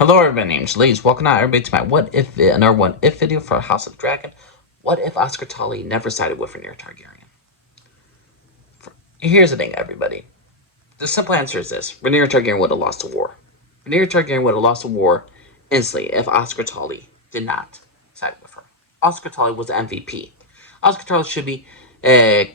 Hello everybody, my name's Lees. Welcome out everybody to my another what if video for House of the Dragon. What if Oscar Tully never sided with Rhaenyra Targaryen? Here's the thing, everybody. The simple answer is this. Rhaenyra Targaryen would have lost the war. Rhaenyra Targaryen would have lost the war instantly if Oscar Tully did not side with her. Oscar Tully was the MVP. Oscar Tully should be like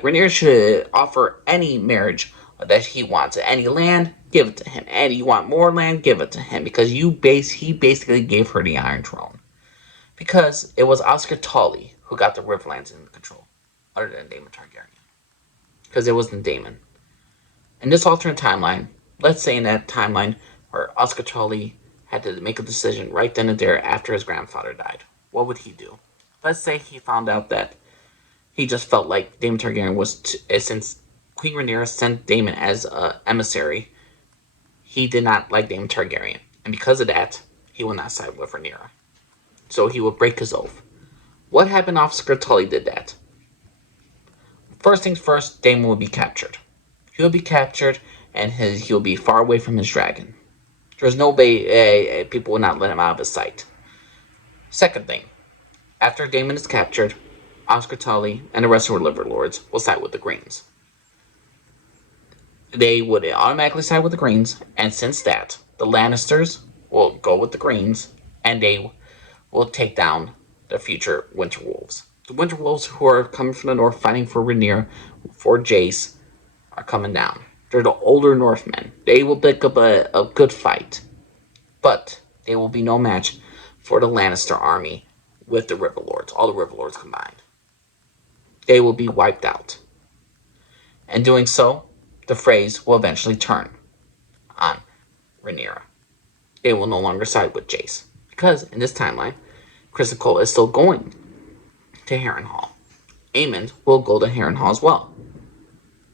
Rhaenyra should offer any marriage that he wants. Any land, give it to him. And you want more land, give it to him. Because he basically gave her the Iron Throne. Because it was Oscar Tully who got the Riverlands in control, other than Daemon Targaryen. Because it wasn't Daemon. In this alternate timeline, let's say in that timeline where Oscar Tully had to make a decision right then and there after his grandfather died, what would he do? Let's say he found out that he just felt like Daemon Targaryen was, since Queen Rhaenyra sent Daemon as an emissary, he did not like Daemon Targaryen. And because of that, he will not side with Rhaenyra. So he will break his oath. What happened if Oscar Tully did that? First things first, Daemon will be captured. He will be captured, and he will be far away from his dragon. There's no way people will not let him out of his sight. Second thing, after Daemon is captured, Oscar Tully and the rest of the Riverlords will side with the Greens. They would automatically side with the Greens, and since that, the Lannisters will go with the Greens, and they will take down the future Winter Wolves. The Winter Wolves who are coming from the north fighting for Rhaenyra, for Jace, are coming down. They're the older Northmen. They will pick up a good fight, but they will be no match for the Lannister army with the Riverlords, all the Riverlords combined. They will be wiped out. And doing so, the phrase will eventually turn on Rhaenyra. They will no longer side with Jace. Because in this timeline, Criston Cole is still going to Harrenhal. Aemond will go to Harrenhal as well.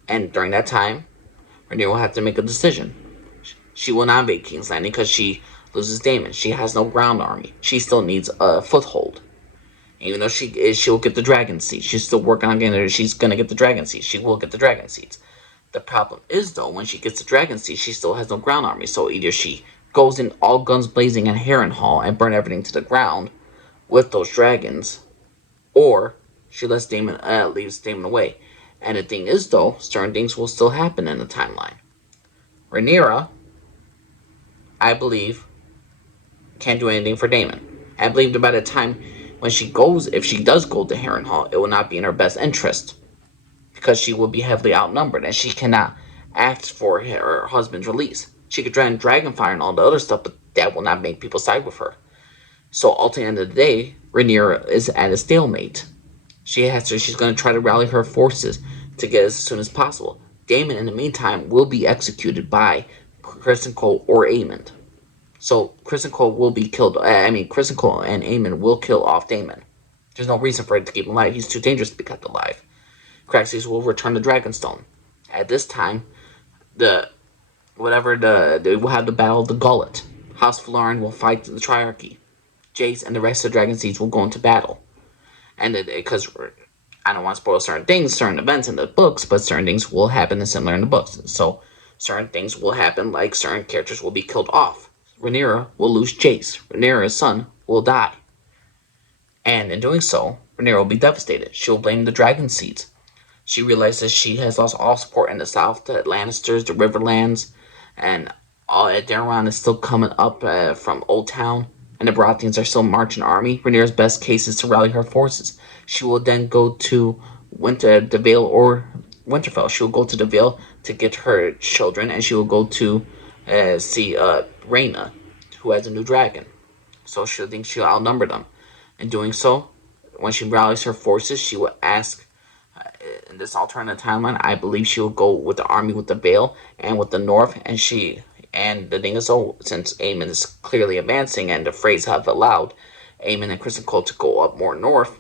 And during that time, Rhaenyra will have to make a decision. She will not invade King's Landing because she loses Daemon. She has no ground army. She still needs a foothold. Even though she'll get the dragon seeds, she's still working on getting there. She's gonna get the dragon seeds. She will get the dragon seeds. The problem is though, when she gets the dragon seeds, she still has no ground army. So either she goes in all guns blazing at Harrenhal and burn everything to the ground with those dragons, or she lets Daemon leaves Daemon away. And the thing is though, certain things will still happen in the timeline. Rhaenyra, I believe, can't do anything for Daemon. I believe that by the time when she goes, if she does go to Harrenhal, it will not be in her best interest because she will be heavily outnumbered and she cannot ask for her husband's release. She could try and Dragonfire and all the other stuff, but that will not make people side with her. So ultimately, at the end of the day, Rhaenyra is at a stalemate. She's going to try to rally her forces to get as soon as possible. Daemon, in the meantime, will be executed by Criston Cole or Aemond. So Criston Cole will be killed. Criston Cole and Aemond will kill off Daemon. There's no reason for it to keep him alive. He's too dangerous to be kept alive. Craxus will return the Dragonstone. At this time, they will have the Battle of the Gullet. House Velaryon will fight the Triarchy. Jace and the rest of the Dragon Seeds will go into battle. And because I don't want to spoil certain things, certain events in the books, but certain things will happen similar in the books. So certain things will happen, like certain characters will be killed off. Rhaenyra will lose Jace. Rhaenyra's son will die. And in doing so, Rhaenyra will be devastated. She will blame the Dragon Seeds. She realizes she has lost all support in the south, the Lannisters, the Riverlands, and all Daeron is still coming up from Old Town, and the Baratheons are still marching army. Rhaenyra's best case is to rally her forces. She will then go to the Vale or Winterfell. She will go to the Vale to get her children, and she will go to see Rhaena, who has a new dragon. So she'll think she'll outnumber them. In doing so, when she rallies her forces, she will ask, in this alternate timeline, I believe she will go with the army with the Vale and with the North, and the thing is, since Aemond is clearly advancing and the Freys have allowed Aemond and Criston Cole to go up more north,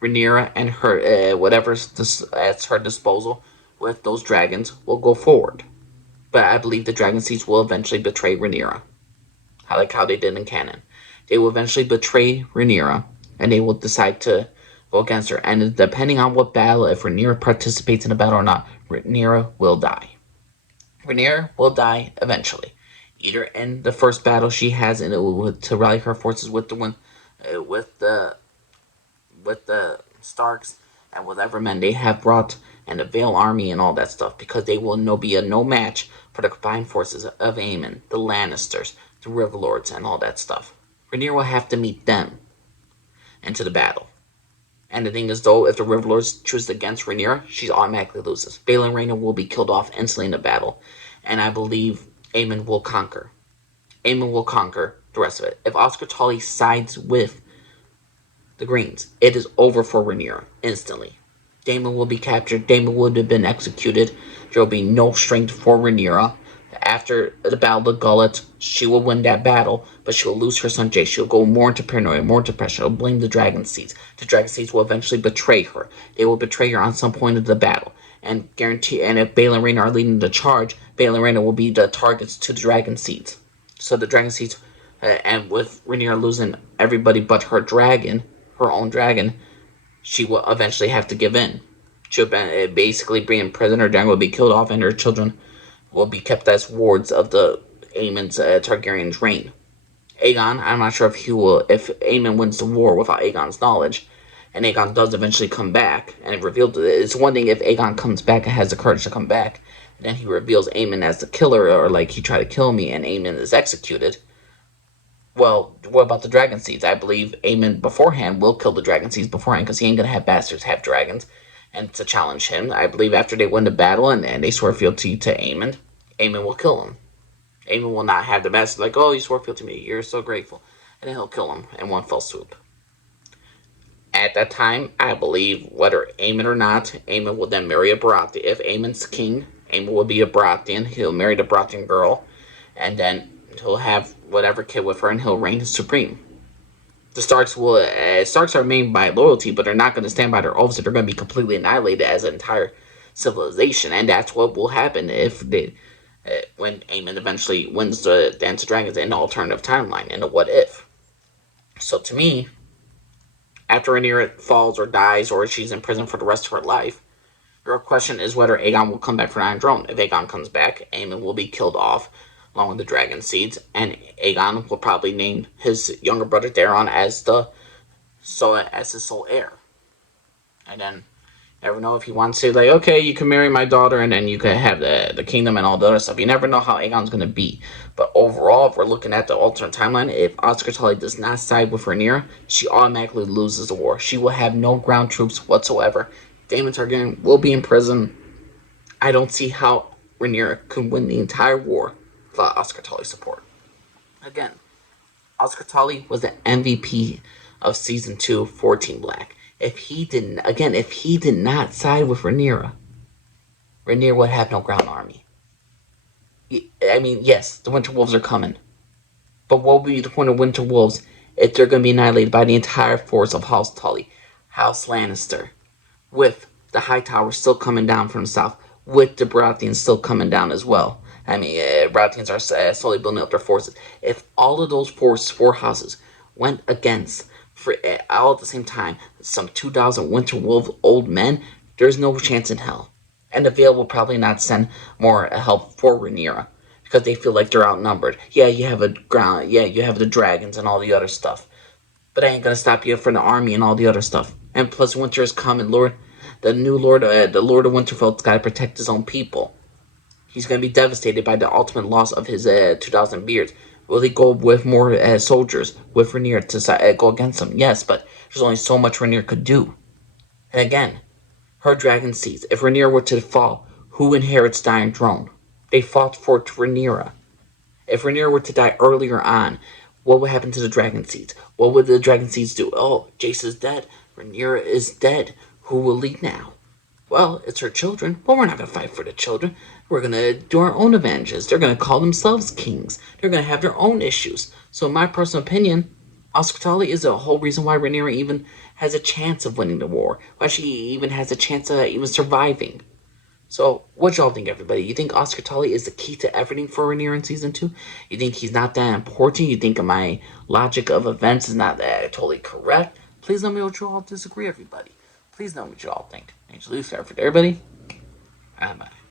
Rhaenyra and her whatever's at her disposal with those dragons will go forward. But I believe the Dragon Seeds will eventually betray Rhaenyra. I like how they did in canon. They will eventually betray Rhaenyra, and they will decide to go against her. And depending on what battle, if Rhaenyra participates in a battle or not, Rhaenyra will die. Rhaenyra will die eventually. either in the first battle she has to rally her forces with the one, with the Starks and whatever men they have brought, and the Vale army and all that stuff, because they will be a no match for the combined forces of Aemon, the Lannisters, the Riverlords, and all that stuff. Rhaenyra will have to meet them into the battle. And the thing is, though, if the Riverlords choose against Rhaenyra, she automatically loses. Baelor and Rhaena will be killed off instantly in the battle, and I believe Aemon will conquer. Aemon will conquer the rest of it. If Oscar Tully sides with the Greens, it is over for Rhaenyra instantly. Daemon will be captured. Daemon would have been executed. There will be no strength for Rhaenyra. After the Battle of Gullet, she will win that battle, but she will lose her son Jace. She'll go more into paranoia, more depression. She'll blame the Dragon Seeds. The Dragon Seeds will eventually betray her. They will betray her on some point of the battle. And if Baelor and Rhaena are leading the charge, Baelor and Rhaena will be the targets to the Dragon Seeds. So the Dragon Seeds, and with Rhaenyra losing everybody but her own dragon, she will eventually have to give in. She'll basically be in prison. Her dragon will be killed off, and her children will be kept as wards of the Aemon's Targaryen's reign. Aegon, I'm not sure if Aemon wins the war without Aegon's knowledge, and Aegon does eventually come back, and it revealed it's one thing if Aegon comes back and has the courage to come back, and then he reveals Aemon as the killer, or like he tried to kill me, and Aemon is executed. Well, what about the Dragon Seeds? I believe Aemon beforehand will kill the Dragon Seeds beforehand, because he ain't gonna have bastards have dragons. And to challenge him, I believe after they win the battle and they swear fealty to Aemon, Aemon will kill him. Aemon will not have the bastards like, oh, you swore fealty to me, you're so grateful. And then he'll kill him in one fell swoop. At that time, I believe, whether Aemon or not, Aemon will then marry a Baratheon. If Aemon's king, Aemon will be a Baratheon. He'll marry the Baratheon girl, and then he'll have whatever kid with her, and he'll reign supreme. The Starks are made by loyalty, but they're not going to stand by their oaths. They're going to be completely annihilated as an entire civilization, and that's what will happen when Aemon eventually wins the Dance of Dragons in the alternative timeline, in the what if. So to me, after Rhaenyra falls or dies, or she's in prison for the rest of her life, your question is whether Aegon will come back for the Iron Throne. If Aegon comes back, Aemon will be killed off along with the Dragon Seeds, and Aegon will probably name his younger brother Daeron as his sole heir. And then, you never know if he wants to, like, okay, you can marry my daughter, and then you can have the kingdom and all the other stuff. You never know how Aegon's going to be. But overall, if we're looking at the alternate timeline, if Oscar Tully does not side with Rhaenyra, she automatically loses the war. She will have no ground troops whatsoever. Daemon Targaryen will be in prison. I don't see how Rhaenyra could win the entire war without Oscar Tully's support. Again, Oscar Tully was the MVP of Season 2 for Team Black. If he did not side with Rhaenyra would have no ground army. I mean, yes, the Winter Wolves are coming. But what will be the point of Winter Wolves if they're going to be annihilated by the entire force of House Tully, House Lannister, with the High Tower still coming down from the south, with the Baratheons still coming down as well? I mean, Baratheons are slowly building up their forces. If all of those four houses went against, all at the same time, some 2,000 Winter Wolf old men, there's no chance in hell. And the Vale will probably not send more help for Rhaenyra, because they feel like they're outnumbered. Yeah, you have you have the dragons and all the other stuff, but I ain't gonna stop you from the army and all the other stuff. And plus, winter is coming, the Lord of Winterfell's got to protect his own people. He's going to be devastated by the ultimate loss of his 2,000 beards. Will he go with more soldiers with Rhaenyra to go against him? Yes, but there's only so much Rhaenyra could do. And again, her dragon seeds. If Rhaenyra were to fall, who inherits the Iron Throne? They fought for Rhaenyra. If Rhaenyra were to die earlier on, what would happen to the dragon seeds? What would the dragon seeds do? Oh, Jace is dead. Rhaenyra is dead. Who will lead now? Well, it's her children. But we're not going to fight for the children. We're going to do our own avenges. They're going to call themselves kings. They're going to have their own issues. So in my personal opinion, Oscar Tully is the whole reason why Rhaenyra even has a chance of winning the war. Why she even has a chance of even surviving. So, what y'all think, everybody? You think Oscar Tully is the key to everything for Rhaenyra in Season 2? You think he's not that important? You think my logic of events is not that totally correct? Please let me know what you all disagree, everybody. Please know what you all think. Thanks, Lucy, for everybody. Bye.